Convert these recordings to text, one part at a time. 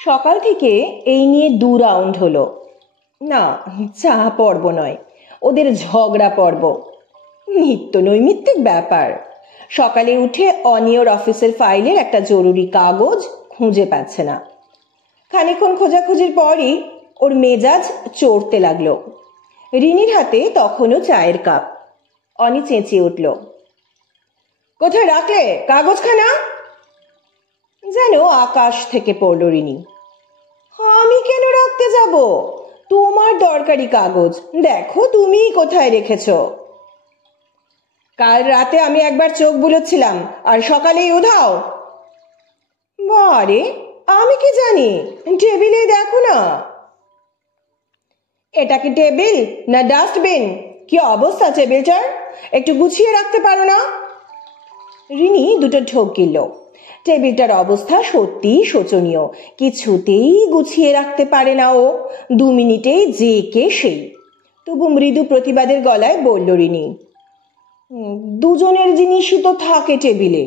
সকাল থেকে এই নিয়ে 2 রাউন্ড হলো। না, চা পর্ব নয়, ওদের ঝগড়া পর্ব। নিত্য নৈমিত্তিক ব্যাপার। সকালে উঠে অনিয়র অফিসের ফাইলের একটা জরুরি কাগজ খুঁজে পাচ্ছে না। খানিকক্ষণ খোঁজাখুঁজির পরই ওর মেজাজ চড়তে লাগলো। রিনির হাতে তখনও চায়ের কাপ। অনি চেঁচিয়ে উঠল, কোথায় রাখলে কাগজখানা? যেন আকাশ থেকে পড়ল রিনি। আমি কেন রাখতে যাব? তোমার দরকারি কাগজ, দেখো তুমি কোথায় রেখেছ। কাল রাতে আমি একবার চোখ বুলোচ্ছিলাম আর সকালেই উধাও। বারে, আমি কি জানি, টেবিলে দেখো না। এটা কি টেবিল না ডাস্টবিন? কি অবস্থা টেবিলটার? একটু গুছিয়ে রাখতে পারো না? রিনি দুটো ঢোক গিলল। টেবিলটার অবস্থা সত্যি শোচনীয়। কিছুতেই গুছিয়ে রাখতে পারে না ও। 2 মিনিটেই যে কে সেই। তবু মৃদু প্রতিবাদের গলায় বলল রিনি, দুজনের জিনিসই তো থাকে টেবিলে,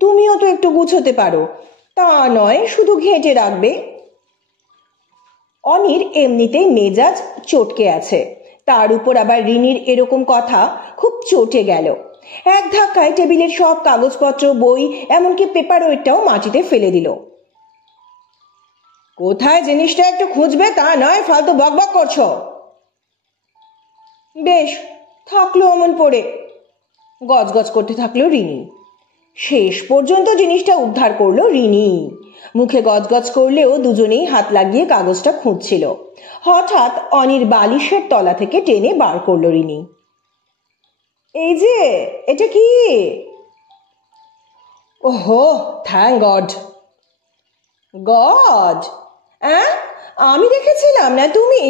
তুমিও তো একটু গুছোতে পারো, তা নয় শুধু ঘেঁটে রাখবে। অনির এমনিতেই মেজাজ চটকে আছে, তার উপর আবার রিনির এরকম কথা খুব চটে গেল। এক ধাক্কায় টেবিলের সব কাগজপত্র, বই, এমনকি পেপার ওয়েটটাও মাটিতে ফেলে দিল। কোথায় জিনিসটা একটু খুঁজবে তা নয়, ফালতু বকবক করছো। বেশ, থাকলো অমন পড়ে, গজগজ করতে থাকলো রিনি। শেষ পর্যন্ত জিনিসটা উদ্ধার করলো রিনি। মুখে গজগজ করলেও দুজনেই হাত লাগিয়ে কাগজটা খুঁজছিল। হঠাৎ অনির বালিশের তলা থেকে টেনে বার করলো রিনি। এই যে, এটা কি? ওহো, থ্যাঙ্ক গড। গড? আমি রেখেছিলাম না তুমি?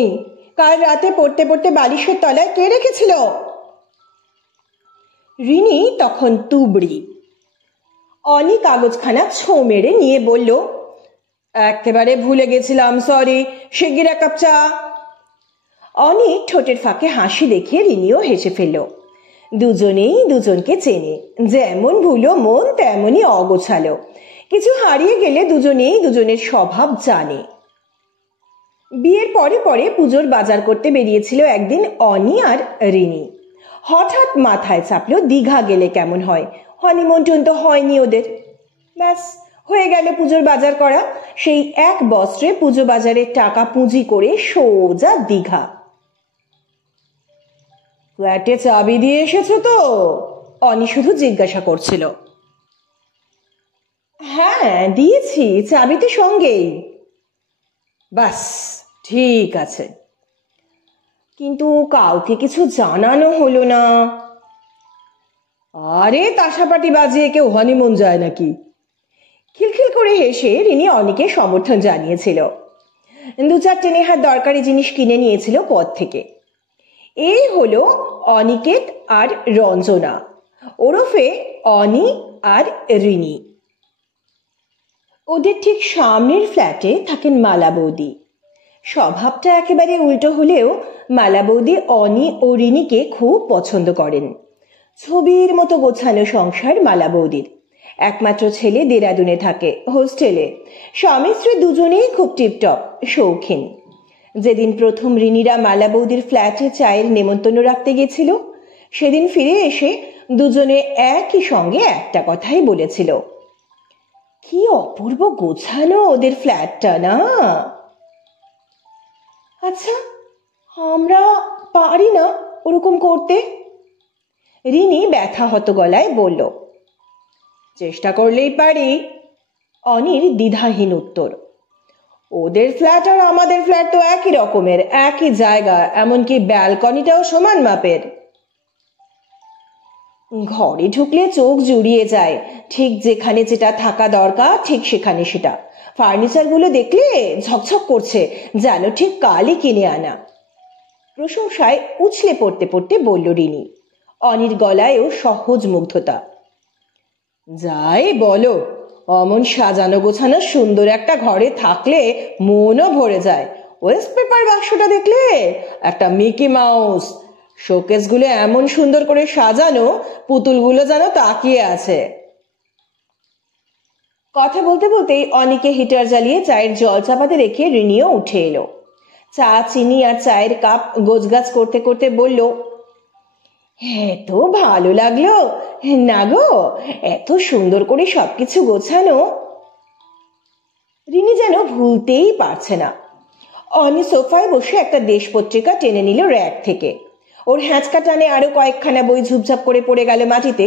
কাল রাতে পড়তে পড়তে বালিশের তলায় কে রেখেছিল? রিনি তখন তুবড়ি। অনি কাগজখানা ছো মেরে নিয়ে বলল, একেবারে ভুলে গেছিলাম, সরি, শিগগির 1 কাপ চা। অনি ঠোঁটের ফাঁকে হাসি দেখিয়ে রিনিও হেসে ফেলল। দুজনেই দুজনকে চেনে, যেমন ভুলো মন তেমনই অগোছালো। কিছু হারিয়ে গেলে দুজনেই দুজনের স্বভাব জানে। বিয়ের পরে পরে পুজোর বাজার করতে বেরিয়েছিল একদিন অনি আর রিনি। হঠাৎ মাথায় চাপলো দীঘা গেলে কেমন হয়। হনিমুন তো হয়নি ওদের। ব্যাস, হয়ে গেল পুজোর বাজার করা। সেই এক বস্ত্রে পুজো বাজারের টাকা পুঁজি করে সোজা দীঘা। ফ্ল্যাটে চাবি দিয়ে এসেছো তো? অনি শুধু জিজ্ঞাসা করছিল। হ্যাঁ দিয়েছি, চাবি তো সঙ্গেই। বাস, ঠিক আছে। কিন্তু কাউকে কিছু জানানো হলো না। আরে তাসাপাটি বাজিয়ে কেউ হনিমুন যায় নাকি? খিলখিল করে হেসে রিনি অনিকে সমর্থন জানিয়েছিল। 2-4টে নেহার দরকারি জিনিস কিনে নিয়েছিল পথ থেকে। এই হলো অনিকেত আর রঞ্জনা, ওরফে অনি আর রিনি। ওদের ঠিক সামনের ফ্ল্যাটে থাকেন মালা বৌদি। স্বভাবটা একেবারে উল্টো হলেও মালা বৌদি অনি ও রিনিকে খুব পছন্দ করেন। ছবির মতো গোছানো সংসার মালা বৌদির। একমাত্র ছেলে দেরাদুনে থাকে, হোস্টেলে। স্বামী স্ত্রী দুজনেই খুব টিপটপ, শৌখিন। যেদিন প্রথম রিনিরা মালা বৌদির ফ্ল্যাটে চায়ের নেমন্তন্ন রাখতে গেছিল, সেদিন ফিরে এসে দুজনে একই সঙ্গে একটা কথাই বলেছিল, কি অপূর্ব গোছানো ওদের ফ্ল্যাটটা না। আচ্ছা, আমরা পারি না ওরকম করতে? রিনি ব্যথাহত গলায় বলল, চেষ্টা করলেই পারি। অনির দ্বিধাহীন উত্তর। ওদের ফ্ল্যাট আর আমাদের ফ্ল্যাট তো একই রকমের, একই জায়গা, এমনকি ব্যালকনিটাও সমান মাপের। ঘরে ঢুকলে চোখ জুড়িয়ে যায়, ঠিক যেখানে যেটা থাকা দরকার ঠিক সেখানে সেটা। ফার্নিচারগুলো দেখলে ঝকঝক করছে, যেন ঠিক কালই কিনে আনা। প্রশংসায় উছলে পড়তে পড়তে বলল রিনি। অনির গলায়ও সহজ মুগ্ধতা। যাই বলো, অমন সাজানো গোছানো সুন্দর একটা ঘরে থাকলে মনও ভরে যায়। ওয়েস্ট পেপার বাক্সটা দেখলে একটা মিকি মাউস। শোকেসগুলো এমন সুন্দর করে সাজানো, পুতুলগুলো যেন তাকিয়ে আছে। কথা বলতে বলতেই অনিকে হিটার জ্বালিয়ে চায়ের জল চাপাতে রেখে রিনিও উঠে এলো। চা, চিনি আর চায়ের কাপ গোছগাছ করতে করতে বলল, এত ভালো লাগলো না গো, এত সুন্দর করে সবকিছু গোছানো। রিনি যেন ভুলতেই পারছে না। অনি সোফায় বসে একটা দেশ পত্রিকা টেনে নিল র্যাক থেকে। ওর হ্যাঁচকা টানে আরো কয়েকখানা বই ঝুপঝাপ করে পড়ে গেল মাটিতে।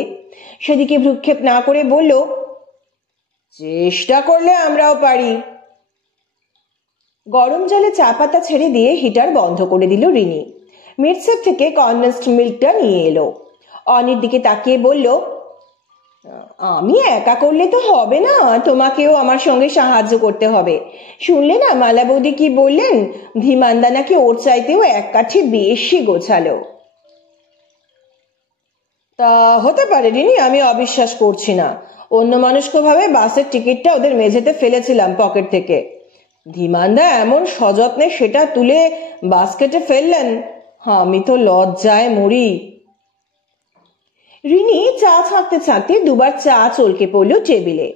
সেদিকে ভ্রুক্ষেপ না করে বলল, চেষ্টা করলে আমরাও পারি। গরম জলে চা পাতা ছেড়ে দিয়ে হিটার বন্ধ করে দিল রিনি। মিক্সার থেকে কনডেন্সড মিল্কটা নিয়ে এলো। অনির দিকে তাকিয়ে বলল, আমি একা করলে তো হবে না, তোমাকেও আমার সঙ্গে সাহায্য করতে হবে। শুনলে না মালা বৌদি কি বললেন, ধীমানদা নাকি ওর চাইতেও এক কাঠি বেশি গোছালো। তা হতে পারে রিনি, আমি অবিশ্বাস করছি না। অন্য মানুষকে ভাবে বাসের টিকিটটা ওদের মেঝেতে ফেলেছিলাম পকেট থেকে। ধীমানদা এমন সযত্নে সেটা তুলে বাস্কেটে ফেললেন, আমি তো লজ্জায় মরি। রিনি চা ছাঁকতে ছাঁকতে দুবার চা চলকে পড়ল টেবিলে।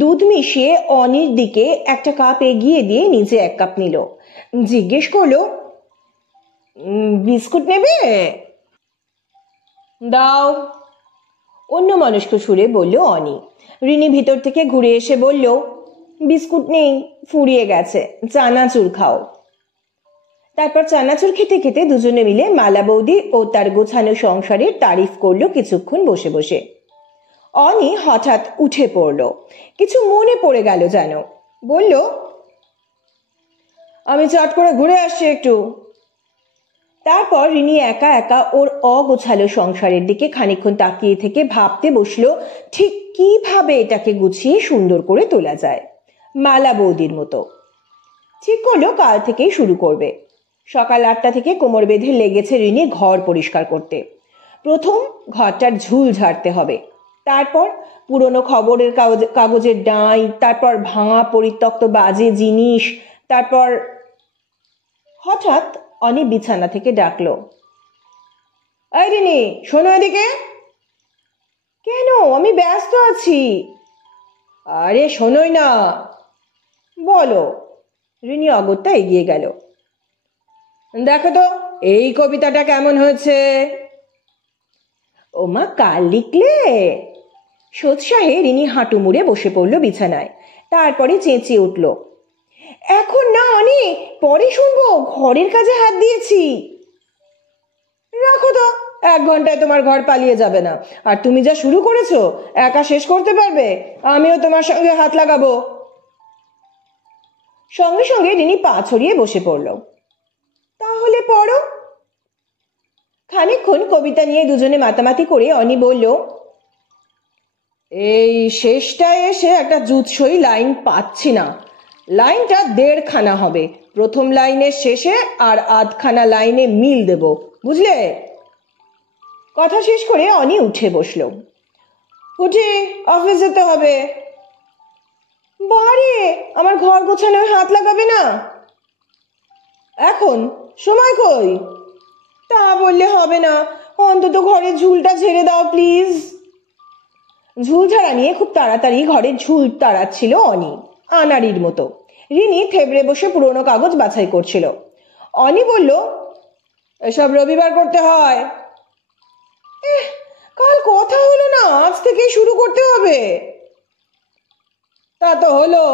দুধ মিশিয়ে অনির দিকে একটা কাপ এগিয়ে দিয়ে নিজে এক কাপ নিল। জিজ্ঞেস করলো, বিস্কুট নেবে? দাও, অন্য মানুষকে সুরে বলল অনি। রিনি ভিতর থেকে ঘুরে এসে বলল, বিস্কুট নেই, ফুরিয়ে গেছে, চানাচুর খাও। তারপর চানাচুর খেতে খেতে দুজনে মিলে মালা বৌদি ও তার গোছানো সংসারের তারিফ করলো কিছুক্ষণ বসে বসে। অনি হঠাৎ উঠে পড়ল, কিছু মনে পড়ে গেল যেন। বলল, আমি চট করে ঘুরে আসছি একটু। তারপর রিনি একা একা ওর অগোছালো সংসারের দিকে খানিকক্ষণ তাকিয়ে থেকে ভাবতে বসলো ঠিক কিভাবে এটাকে গুছিয়ে সুন্দর করে তোলা যায়, মালা বৌদির মতো। ঠিক করলো কাল থেকেই শুরু করবে। সকাল 8টা থেকে কোমর বেঁধে লেগেছে রিনি ঘর পরিষ্কার করতে। প্রথম ঘরটার ঝুল ঝাড়তে হবে, তারপর পুরনো খবরের কাগজের ডাঁই, তারপর ভাঙা পরিত্যক্ত বাজে জিনিস, তারপর হঠাৎ অনি বিছানা থেকে ডাকলো, এই রিনি, শোনো এদিকে। কেন? আমি ব্যস্ত আছি। আরে শোনোই না। বলো। রিনি অগত্যা এগিয়ে গেল। দেখো তো এই কবিতাটা কেমন হয়েছে। ওমা, কাল লিখলে? সোৎসাহে রিনি হাঁটু মুড়ে বসে পড়ল বিছানায়। তারপরে চেঁচিয়ে উঠল, এখন না অনি, পরে শুনবো, ঘরের কাজে হাত দিয়েছি। রাখো তো, 1 ঘন্টায় তোমার ঘর পালিয়ে যাবে না। আর তুমি যা শুরু করেছো একা শেষ করতে পারবে? আমিও তোমার সঙ্গে হাত লাগাবো। সঙ্গে সঙ্গে রিনি পা ছড়িয়ে বসে পড়ল। তাহলে পড়ো। খানিকক্ষণ কবিতা নিয়ে দুজনে মাতামাতি করে অনি বলল, এই শেষটায় এসে একটা জুৎসই লাইন পাচ্ছি না। লাইনটা 1.5 খানা হবে, প্রথম লাইনের শেষে আর আধখানা লাইনে মিল দেব, বুঝলে? কথা শেষ করে অনি উঠে বসল। উঠে অফিস যেতে হবে। বারে, আমার ঘর গোছানোয় হাত লাগাবে না? এখন সময় কই? তা বললে হবে না, অন্তত ঘরের ঝুলটা ঝেড়ে দাও প্লিজ। ঝুল ঝাড়া নিয়ে খুব তাড়াতাড়ি ঘরের ঝুল তাড়াচ্ছিল অনি, আনাড়ির মতো। রিনি থেবড়ে বসে পুরোনো কাগজ বাছাই করছিল। অনি বলল, এসব রবিবার করতে হয়। কাল কথা হলো না, আজ থেকেই শুরু করতে হবে। তা তো হলো।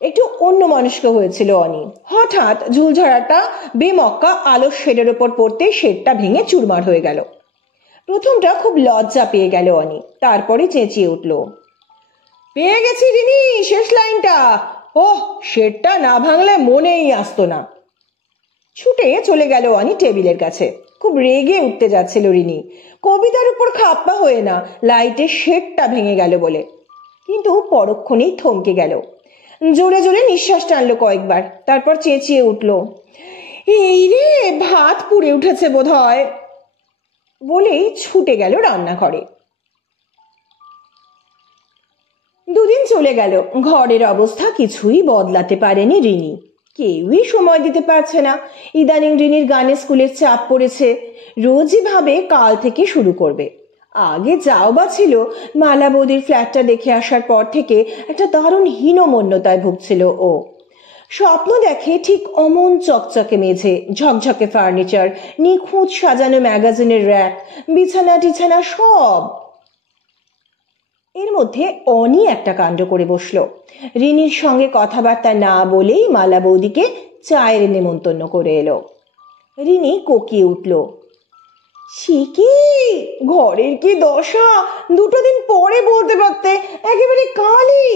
একটু অন্য মানুষকে হয়েছিল অনি। হঠাৎ ঝুলঝাড়াটা বেমক্কা আলো শেডের ওপর পড়তে শেডটা ভেঙে চুরমার হয়ে গেল। প্রথমটা খুব লজ্জা পেয়ে গেল অনি। তারপরে চেঁচিয়ে উঠল, পেয়ে গেছি রিনি, শেষ লাইনটা। ওহ, শেডটা না ভাঙলে মনেই আসতো না। ছুটে চলে গেল অনি টেবিলের কাছে। খুব রেগে উঠতে যাচ্ছিল রিনি, কবিতার উপর খাপ্পা হয়ে না, লাইটের শেডটা ভেঙে গেল বলে। কিন্তু পরক্ষণেই থমকে গেল, জোরে জোরে নিঃশ্বাস টানলো কয়েকবার, তারপর চেঁচিয়ে উঠল, এই রে, ভাত পুড়ে উঠেছে বোধহয়, বলেই ছুটে গেল রান্নাঘরে। 2 দিন চলে গেল, ঘরের অবস্থা কিছুই বদলাতে পারেনি রিনি। কেউই সময় দিতে পারছে না। ইদানিং রিনির গানের স্কুলের চাপ পড়েছে, রোজই ভাবে কাল থেকে শুরু করবে। আগে যাও বা ছিল, মালা বৌদির ফ্ল্যাটটা দেখে আসার পর থেকে একটা দারুণ হীনমন্যতায় ভুগছিল ও। স্বপ্ন দেখে ঠিক অমন চকচকে মেঝে, ঝকঝকে ফার্নিচার, নিখুঁত সাজানো ম্যাগাজিনের র্যাক, বিছানা টিছানা সব। এর মধ্যে অনি একটা কাণ্ড করে বসলো। রিনির সঙ্গে কথাবার্তা না বলেই মালা বৌদিকে চায়ের নেমন্তন্ন করে এলো। রিনি কোকিয়ে উঠল, সে কি, ঘরের কি দশা, দুটো দিন পরে বলতে পারতে, একেবারে কালই।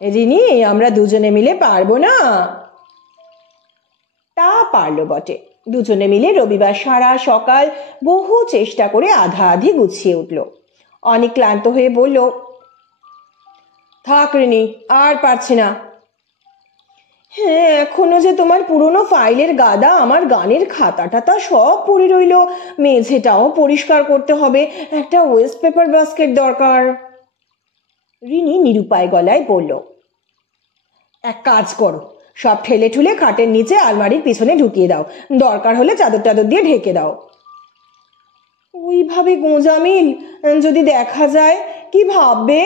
রিনি, আমরা দুজনে মিলে পারবো না? তা পারলো বটে। দুজনে মিলে রবিবার সারা সকাল বহু চেষ্টা করে আধা আধি গুছিয়ে উঠল। অনেক ক্লান্ত হয়ে বলল, থাক রিনি, আর পারছি না। হ্যাঁ, এখনো যে তোমার পুরনো ফাইলের গাদা, আমার গানের খাতা টাতা সব পড়ে রইল, মেঝেটাও পরিষ্কার করতে হবে, একটা ওয়েস্ট পেপার বাস্কেট দরকার। রিনি নিরুপায় গলায় বলল, এক কাজ করো, সব ঠেলে ঠুলে খাটের নিচে আলমারির পিছনে ঢুকিয়ে দাও, দরকার হলে চাদর টাদর দিয়ে ঢেকে দাও। ওইভাবে গোঁজামিল, যদি দেখা যায় কি ভাববে?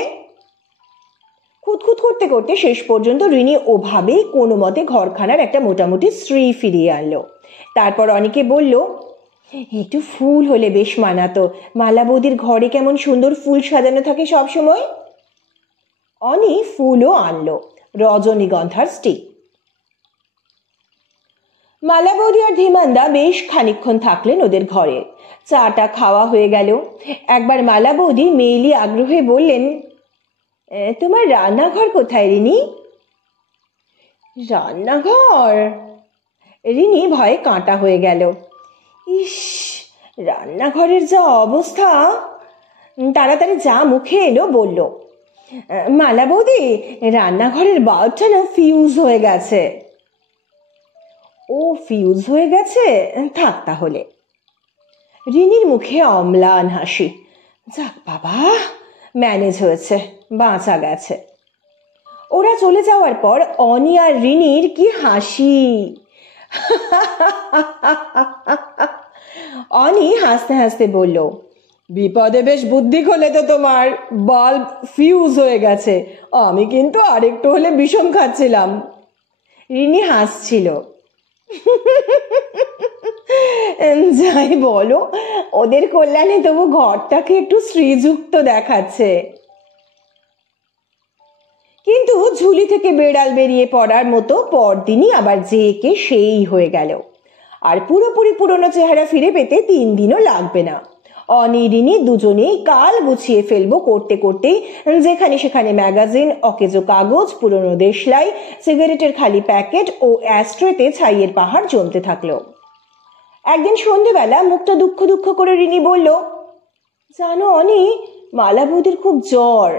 খুঁতখুত করতে করতে শেষ পর্যন্ত রিনি ওভাবেই কোনো মতে ঘরখানার একটা মোটামুটি শ্রী ফিরিয়ে আনলো। তারপর অনেকে বলল, একটু ফুল হলে বেশ মানাতো, মালা বৌদির ঘরে কেমন সুন্দর ফুল সাজানো থাকে সব সময়। অনি ফুলও আনলো, রজনীগন্ধার স্টিক। মালা বৌদি আর ধীমানদা বেশ খানিকক্ষণ থাকলেন ওদের ঘরে। চাটা খাওয়া হয়ে গেল। একবার মালা বৌদি মেয়েলি আগ্রহে বললেন, তোমার রান্নাঘর কোথায় রিনি? রান্নাঘর? রিনি ভয়ে কাঁটা হয়ে গেল। ইস, রান্নাঘরের যা অবস্থা। তাড়াতাড়ি যা মুখে এলো বলল, মালা বৌদি, রান্নাঘরের বাল্বটা না ফিউজ হয়ে গেছে। ও, ফিউজ হয়ে গেছে, থাক তাহলে। রিনির মুখে অম্লান হাসি। যাক বাবা, ম্যানেজ হয়েছে, বাঁচা গেছে। ওরা চলে যাওয়ার পর অনি আর রিনির কি হাসি। অনি হাসতে হাসতে বলল, বিপদে বেশ বুদ্ধি খোলে তো তোমার, বাল্ব ফিউজ হয়ে গেছে, আমি কিন্তু আরেকটু হলে বিষম খাচ্ছিলাম। রিনি হাসছিল। যাই বলো, ওদের কল্যাণে তবু ঘরটাকে একটু শ্রীযুক্ত দেখাচ্ছে। কিন্তু ঝুলি থেকে বেড়াল বেরিয়ে পড়ার মতো পরদিনই আবার যে কে সেই হয়ে গেল। আর পুরোপুরি পুরনো চেহারা ফিরে পেতে 3 দিনও লাগবে না। অনি রিনি দুজনেই কাল গুছিয়ে ফেলবো করতে করতেই যেখানে সেখানে ম্যাগাজিন, অকেজো কাগজ, পুরনো দেশলাই, সিগারেটের খালি প্যাকেট ও অ্যাস্ট্রেতে ছাইয়ের পাহাড় জমতে থাকলো। একদিন সন্ধেবেলা মুখটা দুঃখ দুঃখ করে রিনি বলল, জানো অনি, মালা বৌদির খুব জ্বর,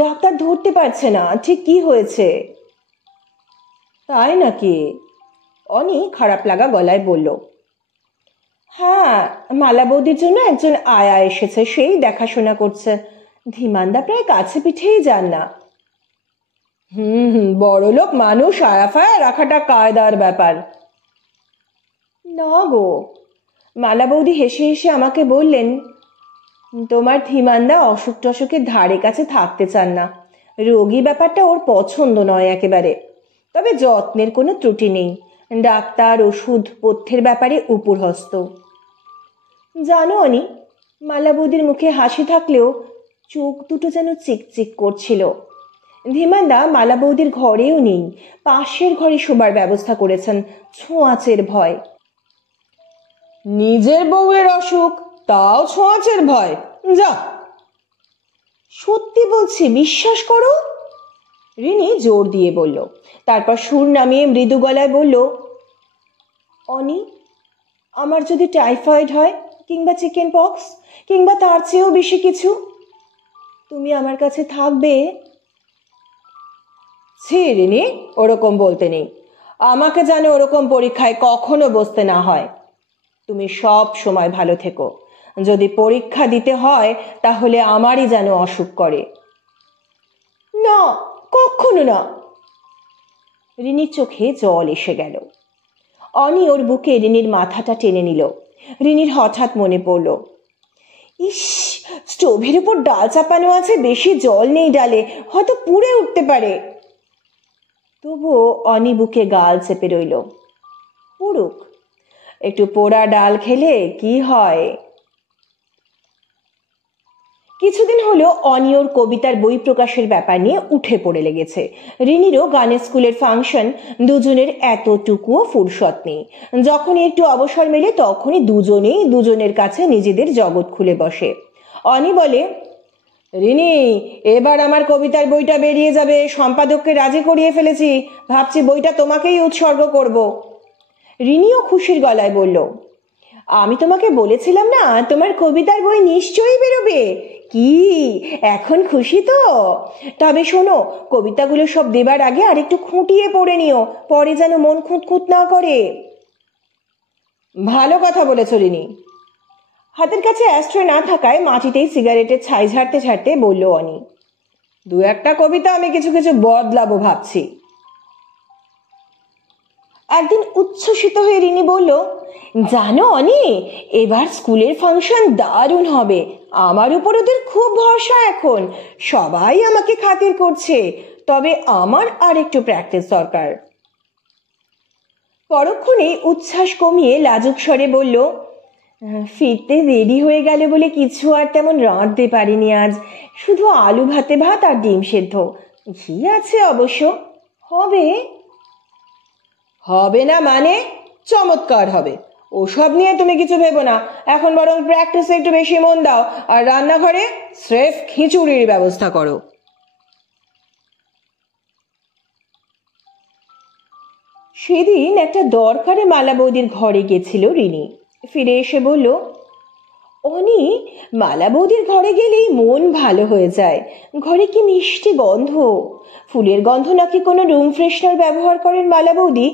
ডাক্তার ধরতে পারছে না ঠিক কি হয়েছে। তাই নাকি? অনি খারাপ লাগা গলায় বলল, হ্যাঁ, মালা বৌদির জন্য একজন আয়া এসেছে, সেই দেখাশোনা করছে। ধীমানদা প্রায় কাছে পিঠেই যান না। বড় লোক মানুষ, আয়া ফায়া রাখাটা কায়দার ব্যাপার। না গো, মালা বৌদি হেসে হেসে আমাকে বললেন, তোমার ধীমানদা অসুখ টসুখের ধারে কাছে থাকতে চান না, রোগী ব্যাপারটা ওর পছন্দ নয় একেবারে। তবে যত্নের কোনো ত্রুটি নেই, ডাক্তার, ওষুধ পথ্যের ব্যাপারে উপরহস্ত। জানো অনি, মালা বৌদির মুখে হাসি থাকলেও চোখ দুটো যেন চিকচিক করছিল। ধীমানদা মালা বৌদির ঘরেও নেই, পাশের ঘরে শোবার ব্যবস্থা করেছেন, ছোঁয়াচের ভয়। নিজের বউয়ের অসুখ, তাও ছোঁয়াচের ভয়? যা। সত্যি বলছি, বিশ্বাস করো, রিনি জোর দিয়ে বলল। তারপর সুর নামিয়ে মৃদু গলায় বলল, অনি, আমার যদি টাইফয়েড হয়, কিংবা চিকেন পক্স, কিংবা তার চেয়েও বেশি কিছু, তুমি আমার কাছে থাকবে? ছি রিনি, ওরকম বলতে নেই। আমাকে যেন ওরকম পরীক্ষায় কখনো বসতে না হয়। তুমি সব সময় ভালো থেকো। যদি পরীক্ষা দিতে হয় তাহলে আমারই যেন অসুখ করে। না, কখনো না। রিনির চোখে জল এসে গেল। অনি ওর বুকে রিনির মাথাটা টেনে নিল। রিনির হঠাৎ মনে পড়ল, ইস, স্টোভের উপর ডাল চাপানো আছে, বেশি জল নেই ডালে, হয়তো পুড়ে উঠতে পারে। তবুও অনি বুকে গাল চেপে রইল। পুড়ুক, একটু পোড়া ডাল খেলে কি হয়। কিছুদিন হলো অনি ওর কবিতার বই প্রকাশের ব্যাপার নিয়ে উঠে পড়ে লেগেছে। রিনিরও গানের স্কুলের ফাংশন, দুজনের এতটুকুও ফুরসত নেই। যখনই একটু অবসর মেলে তখনই দুজনেই দুজনের কাছে নিজেদের জগৎ খুলে বসে। অনি বলে, রিনি, এবার আমার কবিতার বইটা বেরিয়ে যাবে, সম্পাদককে রাজি করিয়ে ফেলেছি, ভাবছি বইটা তোমাকেই উৎসর্গ করব। রিনিও খুশির গলায় বলল, আমি তোমাকে বলেছিলাম না তোমার কবিতার বই নিশ্চয়ই বেরোবে। কি এখন খুশি তো? তবে শোনো, কবিতাগুলো সব দেবার আগে আরেকটু খুঁটিয়ে পড়ে নিও, পরে যেন মন খুঁতখুঁত না করে। ভালো কথা বলেছ রিনি। হাতের কাছে অ্যাস্ট্রে না থাকায় মাটিতেই সিগারেটের ছাই ঝাড়তে ঝাড়তে বলল অনি, দু একটা কবিতা আমি কিছু কিছু বদলাবো ভাবছি। একদিন উচ্ছ্বসিত হয়ে রিনি বলল, জানো অনি, এবার স্কুলের ফাংশন দারুণ হবে। আমার উপর ওদের খুব ভরসা এখন, সবাই আমাকে খাতির করছে, তবে আমার আর একটু প্র্যাকটিস দরকার। পরক্ষণেই উচ্ছ্বাস কমিয়ে লাজুক স্বরে বলল, ফিরতে দেরি হয়ে গেল বলে কিছু আর তেমন রাঁধতে পারিনি আজ, শুধু আলু ভাতে ভাত আর ডিম সেদ্ধ। ঘি আছে অবশ্য। হবে? হবে না মানে? চমৎকার হবে। ওসব নিয়ে তুমি কিছু ভেবো না, এখন বরং প্র্যাকটিসে একটু বেশি মন দাও, আর রান্নাঘরে স্রেফ খিচুড়ির ব্যবস্থা করো। সেদিন একটা দরকারে মালা বৌদির ঘরে গেছিল রিনি। ফিরে এসে বলল, অনি, মালা বৌদির ঘরে গেলেই মন ভালো হয়ে যায়। ঘরে কি মিষ্টি গন্ধ। ফুলের গন্ধ নাকি কোনো রুম ফ্রেশনার ব্যবহার করেন মালা বৌদি,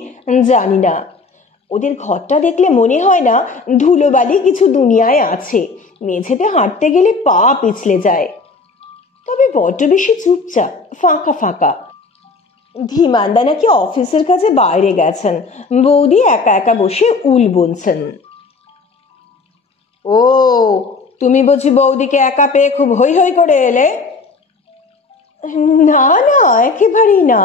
জানি না। ওদের ঘরটা দেখলে মনে হয় না ধুলোবালি কিছু দুনিয়ায় আছে। মেঝেতে হাঁটতে গেলে পা পিছলে যায়। তবে বড্ড বেশি চুপচাপ, ফাঁকা ফাঁকা। ধীমানদা নাকি অফিসের কাজে বাইরে গেছেন, বৌদি একা একা বসে উল বুনছেন। ও, তুমি বুঝি বৌদিকে একা পেয়ে খুব হৈ হৈ করে এলে? না না, একেবারেই না।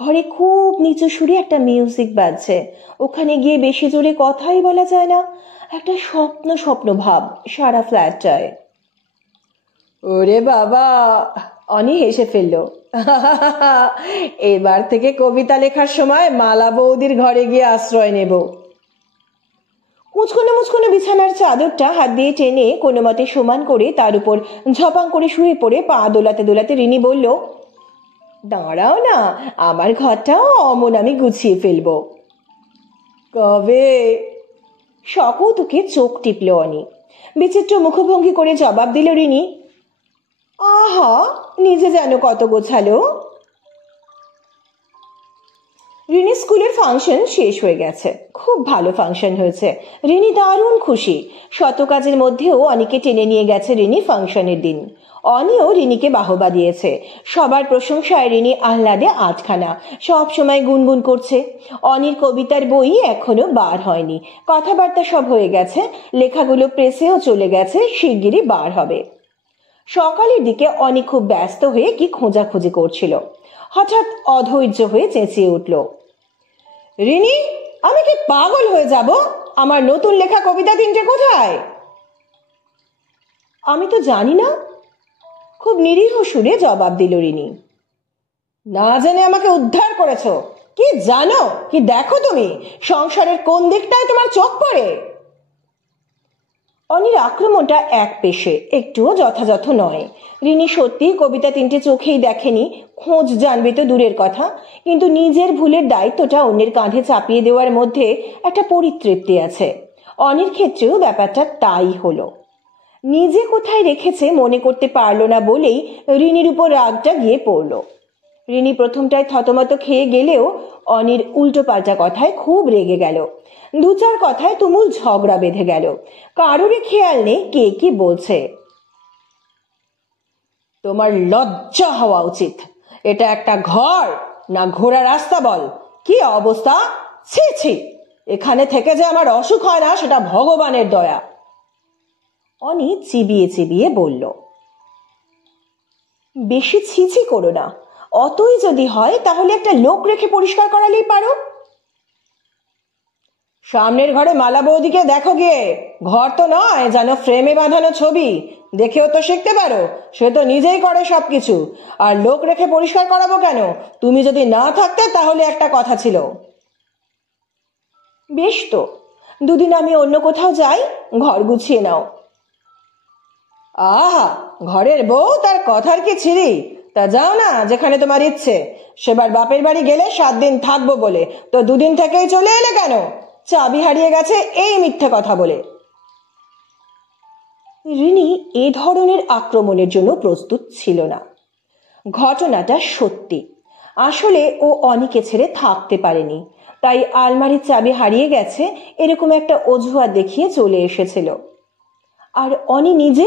ঘরে খুব নিচু সুরে একটা মিউজিক বাজছে, ওখানে গিয়ে বেশি জোরে কথাই বলা যায় না, একটা স্বপ্ন স্বপ্ন ভাব সারা ফ্ল্যাটটায়। ওরে বাবা, অনি হেসে ফেলল। এবার থেকে কবিতা লেখার সময় মালা বৌদির ঘরে গিয়ে আশ্রয় নেব। মুচকোনো মুচকোনো বিছানার চাদরটা হাত দিয়ে টেনে কোনো মতে সমান করে তার উপর ঝপাং করে শুয়ে পড়ে পা দোলাতে দোলাতে রিনি বলল, দাঁড়াও না, আমার ঘরটাও অমন আমি গুছিয়ে ফেলবো। কবে? সকৌতুকে চোখ টিপল অনি। বিচিত্র মুখভঙ্গি করে জবাব দিল রিনি, আহা, নিজে যেন কত গোছালো। রিনি স্কুলের ফাংশন শেষ হয়ে গেছে, খুব ভালো ফাংশন হয়েছে। রিনি দারুণ খুশি। শত কাজের মধ্যেও অনিকে টেনে নিয়ে গেছে রিনি ফাংশনের দিন। অনিও রিনিকে বাহবা দিয়েছে। সবার প্রশংসায় রিনি আহ্লাদে আটখানা, সব সময় গুনগুন করছে। অনির কবিতার বই এখনো বার হয়নি, কথাবার্তা সব হয়ে গেছে, লেখাগুলো প্রেসেও চলে গেছে, শিগগিরই বার হবে। সকালের দিকে অনি খুব ব্যস্ত হয়ে কি খোঁজাখুঁজি করছিল। হঠাৎ অধৈর্য হয়ে চেঁচিয়ে উঠল, রিনি, আমি কি পাগল হয়ে যাব? আমার নতুন লেখা কবিতা তিনটে কোথায়? আমি তো জানি না, খুব নিরীহ সুরে জবাব দিল রিনি। না জেনে আমাকে উদ্ধার করেছো? কি জানো, কি দেখো তুমি? সংসারের কোন দিকটায় তোমার চোখ পড়ে? অনির আক্রমণটা এক পেশে, একটুও যথাযথ নয়। রিনি সত্যি কবিতা তিনটে চোখেই দেখেনি, খোঁজ জানবে তো দূরের কথা, কিন্তু নিজের ভুলের দায়িত্বটা অন্যের কাঁধে চাপিয়ে দেওয়ার মধ্যে একটা পরিতৃপ্তি আছে। অনির ক্ষেত্রেও ব্যাপারটা তাই হলো। নিজে কোথায় রেখেছে মনে করতে পারলো না বলেই রিনির উপর রাগটা গিয়ে পড়ল। রিনি প্রথমটায় থতমত খেয়ে গেলেও অনির উল্টো পাল্টা কথায় খুব রেগে গেল। দু চার কথায় তুমুল ঝগড়া বেঁধে গেল। কারোরই খেয়াল নেই কে কি বলছে। তোমার লজ্জা হওয়া উচিত। এটা একটা ঘর না ঘোড়া রাস্তা বল? কি অবস্থা! ছি ছি, এখানে থেকে যে আমার অসুখ হয় না সেটা ভগবানের দয়া। অনি চিবিয়ে চিবিয়ে বলল, বেশি ছিছি করো না, অতই যদি হয় তাহলে একটা লোক রেখে পরিষ্কার করালেই পারো। সামনের ঘরে মালা বৌদিকে দেখো গিয়ে, ঘর তো নয় যেন ফ্রেমে বাঁধানো ছবি, দেখেও তো শিখতে পারো, সে তো নিজেই করে সবকিছু, আর লোক রেখে পরিষ্কার করাবো কেন? তুমি যদি না থাকতে তাহলে একটা কথা ছিল। বেশ তো, দুদিন আমি অন্য কোথাও যাই, ঘর গুছিয়ে নাও। আহা, ঘরের বউ, তার কথার কি ছিরি? তা যাও না যেখানে তোমার ইচ্ছে। সেবার বাপের বাড়ি গেলে 7 দিন থাকবো বলে, তো 2 দিন থেকেই চলে এলে কেন? চাবি হারিয়ে গেছে এই মিথ্যে কথা বলে। রিনি এ ধরনের আক্রমণের জন্য প্রস্তুত ছিল না। ঘটনাটা সত্যি। আসলে ও অনিকে ছেড়ে থাকতে পারেনি, তাই আলমারির চাবি হারিয়ে গেছে এরকম একটা অজুহাত দেখিয়ে চলে এসেছিল। আর অনি নিজে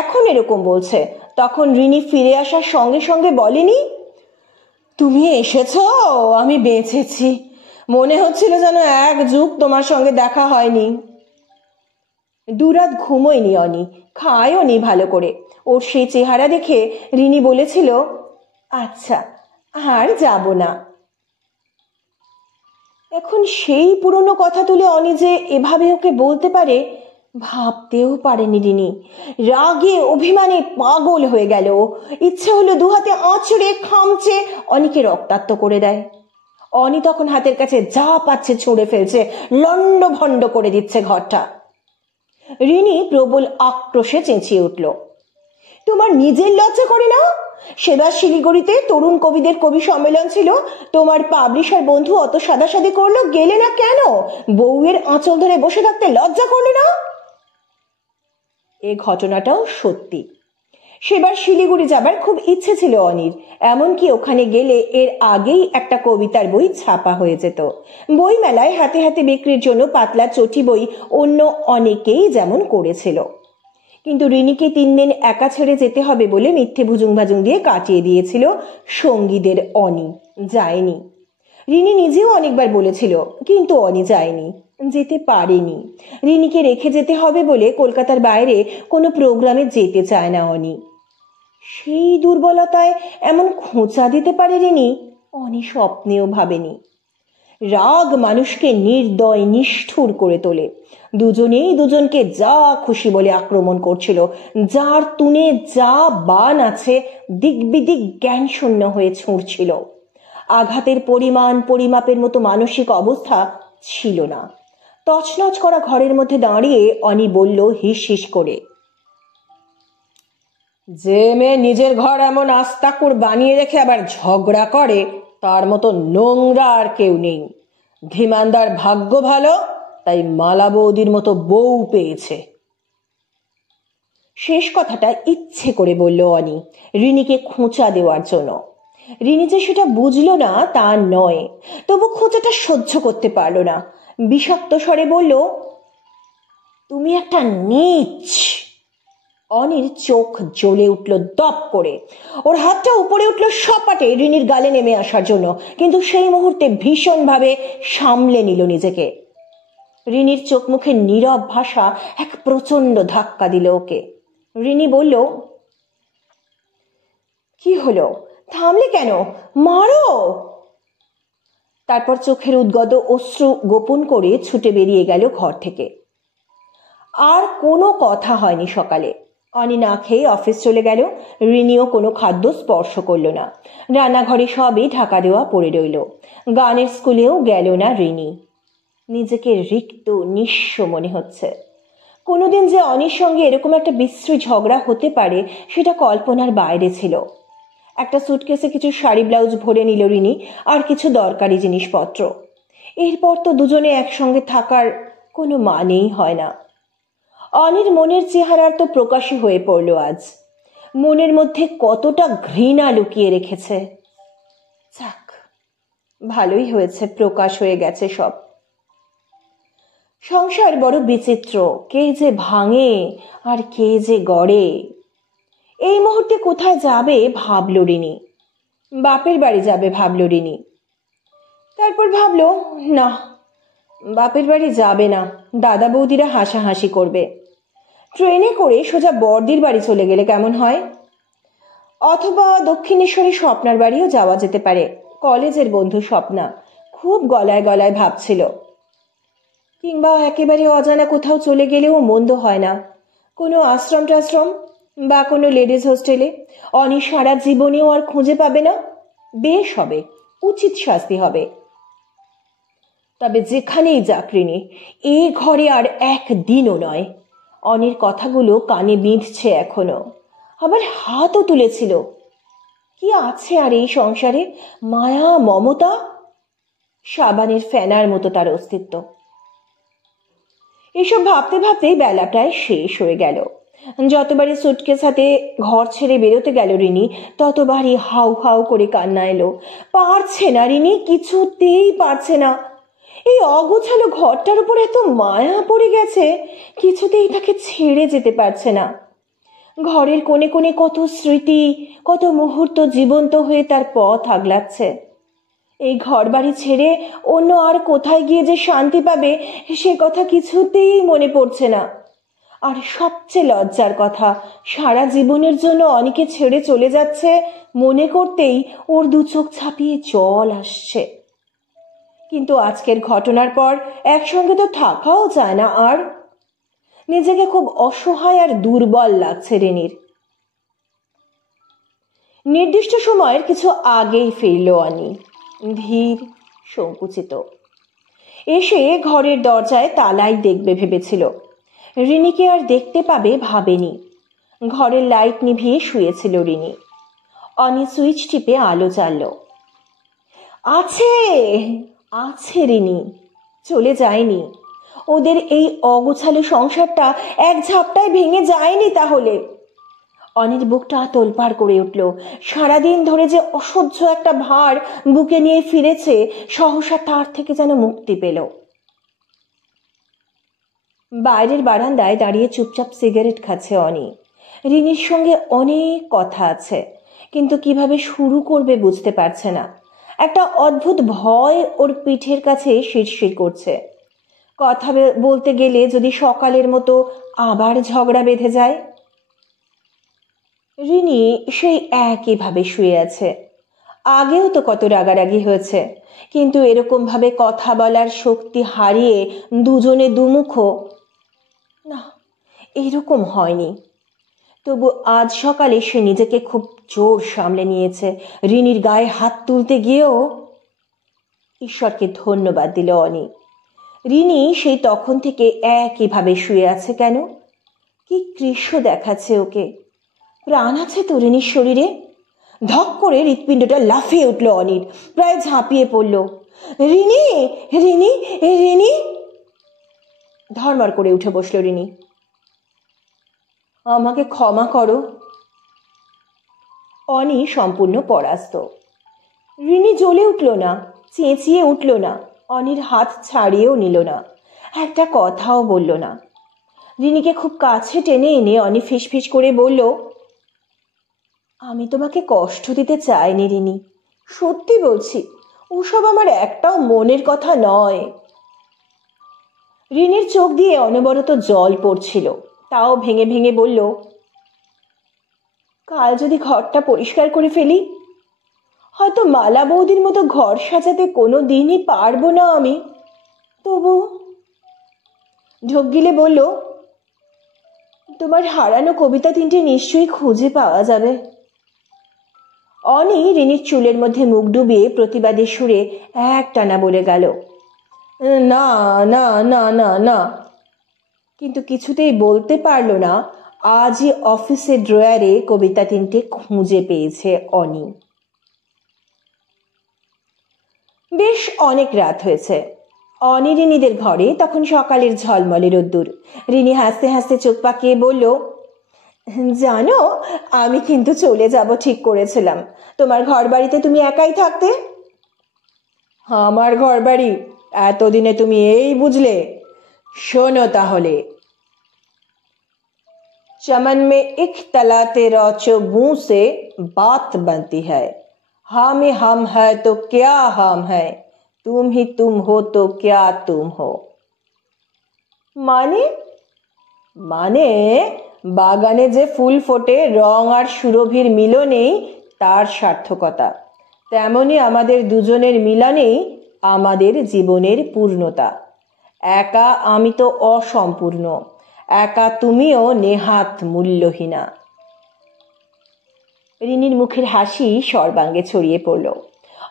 এখন এরকম বলছে, তখন রিনি ফিরে আসার সঙ্গে সঙ্গে বলেনি, তুমি এসেছো, আমি বেঁচেছি, মনে হচ্ছিল যেন 1 যুগ তোমার সঙ্গে দেখা হয়নি। 2 রাত ঘুমোয়নি অনি, খায়ও নি ভালো করে। ওর সেই চেহারা দেখে রিনি বলেছিল, আচ্ছা আর যাব না। এখন সেই পুরনো কথা তুলে অনি যে এভাবে ওকে বলতে পারে ভাবতেও পারেনি রিনি। রাগে অভিমানে পাগল হয়ে গেল। ইচ্ছে হলো 2 হাতে আঁচড়ে খামচে অনিকে রক্তাক্ত করে দেয়। অনি তখন হাতের কাছে যা পাচ্ছে ছুঁড়ে ফেলছে, লন্ড ভন্ড করে দিচ্ছে ঘরটা। রিনি প্রবল আক্রোশে চেঁচিয়ে উঠল, তোমার নিজের লজ্জা করে না? সেবার শিলিগুড়িতে তরুণ কবিদের কবি সম্মেলন ছিল, তোমার পাবলিশার বন্ধু অত সাদাসাদি করলো, গেলে না কেন? বউয়ের আঁচল ধরে বসে থাকতে লজ্জা করলো না? এ ঘটনাটাও সত্যি। সেবার শিলিগুড়ি যাবার খুব ইচ্ছে ছিল অনির, এমনকি ওখানে গেলে এর আগেই একটা কবিতার বই ছাপা হয়ে যেত। বই মেলায় হাতে হাতে বিক্রির জন্য পাতলা চটি বই অন্য অনেকেই যেমন করেছিল। কিন্তু রিনিকে 3 দিন একা ছেড়ে যেতে হবে বলে মিথ্যে ভুজুং ভাজুং দিয়ে কাটিয়ে দিয়েছিল সঙ্গীদের অনি। যায়নি। রিনি নিজেও অনেকবার বলেছিল, কিন্তু অনি যায়নি, যেতে পারেনি। রিনিকে রেখে যেতে হবে বলে কলকাতার বাইরে কোনো প্রোগ্রামে যেতে চায় না অনি। সেই দুর্বলতায় এমন খোঁচা দিতে পারে রিনি, অনি স্বপ্নেও ভাবেনি। রাগ মানুষকে নির্দয় নিষ্ঠুর করে তোলে। দুজনেই দুজনকে যা খুশি বলে আক্রমণ করছিল, যার তুনে যা বান আছে দিক বিদিক জ্ঞান শূন্য হয়ে ছুঁড়ছিল। আঘাতের পরিমাণ পরিমাপের মতো মানসিক অবস্থা ছিল না। তছনছ করা ঘরের মধ্যে দাঁড়িয়ে অনি বলল হিস হিস করে, যে মেয়ে নিজের ঘর এমন আস্তাকুর বানিয়ে রেখে আবার ঝগড়া করে, তার মতো নোংরা আর কেউ নেই। ধীমানদার ভাগ্য ভালো, তাই মালা বৌদির মতো বউ পেয়েছে। শেষ কথাটা ইচ্ছে করে বলল অনি, রিনিকে খোঁচা দেওয়ার জন্য। রিনি যে সেটা বুঝলো না তা নয়, তবু খোঁচাটা সহ্য করতে পারল না। বিষাক্ত স্বরে বলল, তুমি একটা নীচ। অনির চোখ জ্বলে উঠল দপ করে। ওর হাতটা উপরে উঠল সপাটে রিনির গালে নেমে আসার জন্য, কিন্তু সেই মুহূর্তে ভীষণভাবে সামলে নিল নিজেকে। রিনির চোখ মুখে নীরব ভাষা এক প্রচন্ড ধাক্কা দিল ওকে। রিনি বলল, কি হলো, থামলে কেন, মারো। তারপর চোখের উদ্গত অশ্রু গোপন করে ছুটে বেরিয়ে গেল ঘর থেকে। আর কোনো কথা হয়নি সকালে। অনি না খেয়ে অফিস চলে গেল। রিনিও কোনো খাদ্য স্পর্শ করল না। রান্নাঘরে সবই ঢাকা দেওয়া পড়ে রইল। গানের স্কুলেও গেল না রিনি। নিজেকে রিক্ত নিঃস্ব মনে হচ্ছে। কোনোদিন যে অনির সঙ্গে এরকম একটা বিশ্রী ঝগড়া হতে পারে সেটা কল্পনার বাইরে ছিল। একটা সুটকেসে কিছু শাড়ি ব্লাউজ ভরে নিল রিনি, আর কিছু দরকারি জিনিসপত্র। এরপর তো দুজনে একসঙ্গে থাকার কোনো মানেই হয় না। অনির মনের চেহারার তো প্রকাশই হয়ে পড়ল আজ। মনের মধ্যে কতটা ঘৃণা লুকিয়ে রেখেছে। যাক, ভালোই হয়েছে, প্রকাশ হয়ে গেছে সব। সংসার বড় বিচিত্র, কে যে ভাঙে আর কে যে গড়ে। এই মুহূর্তে কোথায় যাবে ভাবল রিনি। বাপের বাড়ি যাবে ভাবল রিনি। তারপর ভাবলো, না, বাপের বাড়ি যাবে না, দাদা বৌদিরা হাসাহাসি করবে। ট্রেনে করে সোজা বর্দির বাড়ি চলে গেলে কেমন হয়? অথবা দক্ষিণেশ্বরে স্বপ্নার বাড়িও যাওয়া যেতে পারে। কলেজের বন্ধু স্বপ্না খুব গলায় গলায় ভাবছিল। কিংবা একেবারে অজানা কোথাও চলে গেলেও মন্দ হয় না, কোনো আশ্রম টাশ্রম বা কোনো লেডিজ হোস্টেলে। অনি সারা জীবনেও আর খুঁজে পাবে না। বেশ হবে, উচিত শাস্তি হবে। তবে যেখানেই যাক রিনি, এ ঘরে আর একদিনও নয়। অনির কথাগুলো কানে বিঁধছে এখনো, আবার হাতও তুলেছিল। কি আছে আর এই সংসারে? মায়া, মমতা, সাবানের ফেনার মতো তার অস্তিত্ব। এসব ভাবতে ভাবতেই বেলাটায় শেষ হয়ে গেল। যতবারই সুটকেস হাতে ঘর ছেড়ে বেরোতে গেল রিনি, ততবারই হাউ হাউ করে কান্না এলো। পারছে না রিনি, কিছুতেই পারছে না। এই অগোছালো ঘরটার উপর এত মায়া পড়ে গেছে, কিছুতেই তাকে ছেড়ে যেতে পারছে না। ঘরের কোণে কোণে কত স্মৃতি, কত মুহূর্ত জীবন্ত হয়ে তার পথ আগলাচ্ছে। এই ঘর বাড়ি ছেড়ে অন্য আর কোথায় গিয়ে যে শান্তি পাবে, সে কথা কিছুতেই মনে পড়ছে না। আর সবচেয়ে লজ্জার কথা, সারা জীবনের জন্য অনেকে ছেড়ে চলে যাচ্ছে মনে করতেই ওর দু চোখ ছাপিয়ে জল আসছে। কিন্তু আজকের ঘটনার পর একসঙ্গে তো থাকাও যায় না আর। নিজেকে খুব অসহায় আর দুর্বল লাগছে রেনির। নির্দিষ্ট সময়ের কিছু আগেই ফিরল অনি, ধীর, সংকুচিত। এসে ঘরের দরজায় তালাই দেখবে ভেবেছিল, রিনিকে আর দেখতে পাবে ভাবেনি। ঘরের লাইট নিভিয়ে শুয়েছিল রিনি। অনি সুইচ টিপে আলো জ্বালল। আছে আছে রিনি, চলে যায়নি। ওদের এই অগোছালো সংসারটা এক ঝাপটায় ভেঙে যায়নি তাহলে। অনির বুকটা তোলপাড় করে উঠল। সারাদিন ধরে যে অসহ্য একটা ভার বুকে নিয়ে ফিরেছে, সহসা তার থেকে যেন মুক্তি পেল। বাইরের বারান্দায় দাঁড়িয়ে চুপচাপ সিগারেট খাচ্ছে অনি। রিনির সঙ্গে অনেক কথা আছে, কিন্তু কিভাবে শুরু করবে বুঝতে পারছে না। একটা অদ্ভুত ভয় ওর পিঠের কাছে শিরশির করছে। কথা বলতে গেলে যদি সকালের মতো আবার ঝগড়া বেঁধে যায়। রিনি সেই একইভাবে শুয়ে আছে। আগেও তো কত রাগারাগি হয়েছে, কিন্তু এরকম ভাবে কথা বলার শক্তি হারিয়ে দুজনে দুমুখো না, এরকম হয়নি। তবু আজ সকালে সে নিজেকে খুব জোর সামলে নিয়েছে। রিনির গায়ে হাত তুলতে গিয়েও ঈশ্বরকে ধন্যবাদ দিল অনি। রিনি সেই তখন থেকে একইভাবে শুয়ে আছে কেন? কি কৃষ্ণ দেখাচ্ছে ওকে। প্রাণ আছে তো রিনির শরীরে? ধক করে হৃৎপিণ্ডটা লাফিয়ে উঠল অনির, প্রায় ঝাঁপিয়ে পড়ল। রিনি, রিনি, রিনি! ধর্মর করে উঠে বসল রিনি। আমাকে ক্ষমা করো। অনি সম্পূর্ণ পরাস্ত। রিনি জ্বলে উঠল না, চেঁচিয়ে উঠল না, অনির হাত ছাড়িয়েও নিল না, একটা কথাও বলল না। রিনিকে খুব কাছে টেনে এনে অনি ফিসফিস করে বলল, আমি তোমাকে কষ্ট দিতে চাইনি রিনি, সত্যি বলছি, ওসব আমার একটাও মনের কথা নয়। রিনির চোখ দিয়ে অনবরত জল পড়ছিল, তাও ভেঙে ভেঙে বলল, কাল যদি ঘরটা পরিষ্কার করে ফেলি, হয়তো মালা বৌদির মতো ঘর সাজাতে কোনো দিনই পারবো না আমি, তবু। ঢোক গিলে বলল, তোমার হারানো কবিতা তিনটে নিশ্চয়ই খুঁজে পাওয়া যাবে। অনি রিনির চুলের মধ্যে মুখ ডুবিয়ে প্রতিবাদী সুরে একটানা বলে গেল, না না না না না। কিন্তু কিছুতেই বলতে পারল না আজই অফিসের ড্রয়ারে কবিতা তিনটে খুঁজে পেয়েছে অনি। বেশ অনেক রাত হয়েছে। অনি রিনিদের ঘরে তখন সকালের ঝলমলে রোদ্দুর। রিনি হাসতে হাসতে চোখ পাকিয়ে বলল, জানো, আমি কিন্তু চলে যাব ঠিক করেছিলাম। তোমার ঘর বাড়িতে তুমি একাই থাকতে। আমার ঘর বাড়ি এতদিনে তুমি এই বুঝলে? শোনো তাহলে, चमन में इख्तलाते रौचो मुंह से बात बनती है। हम है तो क्या हम है, तुम ही तुम हो तो क्या तुम हो। মানে? মানে বাগানে যে ফুল ফোটে রং আর সুরভির মিলনেই তার সার্থকতা, তেমনি আমাদের দুজনের মিলনেই আমাদের জীবনের পূর্ণতা। একা আমি তো অসম্পূর্ণ, একা তুমিও নেহাত মূল্যহীনা। রিনির মুখের হাসি সর্বাঙ্গে ছড়িয়ে পড়ল।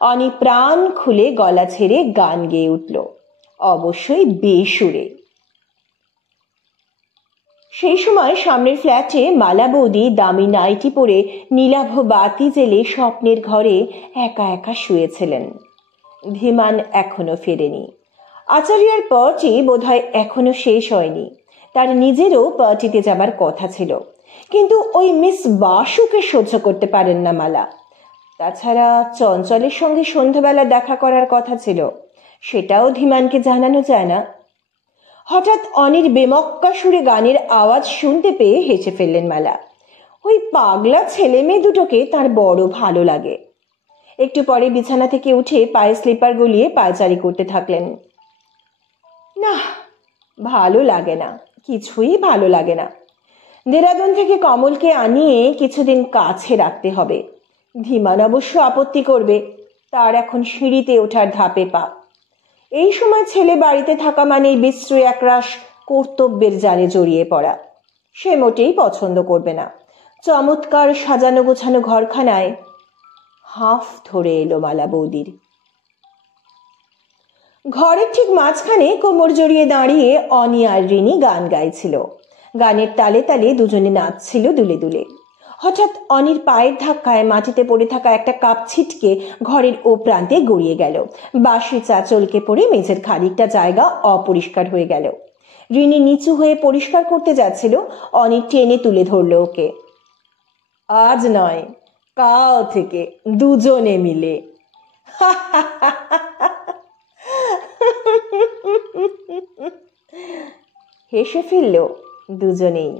অনি প্রাণ খুলে গলা ছেড়ে গান গেয়ে উঠল, অবশ্যই বেসুরে। সেই সময় সামনের ফ্ল্যাটে মালা বৌদি দামি নাইটি পরে নীলাভ বাতি জেলে স্বপ্নের ঘরে একা একা শুয়েছিলেন। ধীমান এখনো ফেরেনি। আচার্যার পার্টি বোধহয় এখনো শেষ হয়নি। তার নিজেরও পার্টিতে যাবার কথা ছিল, কিন্তু ওই মিস বাসুকে সহ্য করতে পারেন না মালা। তাছাড়া চঞ্চলের সঙ্গে সন্ধ্যাবেলা দেখা করার কথা ছিল, সেটাও ধীমানকে জানানো যায় না। হঠাৎ অনির বেমক্কা সুরে গানের আওয়াজ শুনতে পেয়ে হেসে ফেললেন মালা। ওই পাগলা ছেলে মেয়ে দুটোকে তার বড় ভালো লাগে। একটু পরে বিছানা থেকে উঠে পায়ে স্লিপার গলিয়ে পায়চারি করতে থাকলেন। না, ভালো লাগে না, কিছুই ভালো লাগে না। দেরাদুন থেকে কমলকে আনিয়ে কিছুদিন কাছে রাখতে হবে। ধীমান অবশ্য আপত্তি করবে, তার এখন সিঁড়িতে ওঠার ধাপে পা। এই সময় ছেলে বাড়িতে থাকা মানেই বিশ্রী একরাশ কর্তব্যের জালে জড়িয়ে পড়া। সে মোটেই পছন্দ করবে না। চমৎকার সাজানো গোছানো ঘরখানায় হাঁফ ধরে এলো মালা বৌদির। ঘরের ঠিক মাঝখানে কোমর জড়িয়ে দাঁড়িয়ে অনি আর রিনি গান গাইছিল। গানের তালে তালে দুজনে নাচছিল দুলে দুলে। হঠাৎ অনির পায়ের ধাক্কায় মাটিতে পড়ে থাকা একটা কাপ ছিটকে ঘরের ও প্রান্তে গড়িয়ে গেল। বাসি চা চলকে পড়ে মেঝের খানিকটা জায়গা অপরিষ্কার হয়ে গেল। রিনি নিচু হয়ে পরিষ্কার করতে যাচ্ছিল, অনি টেনে তুলে ধরল ওকে। আজ নয়, কাল থেকে দুজনে মিলে। হেসে ফেলল দুজনেই।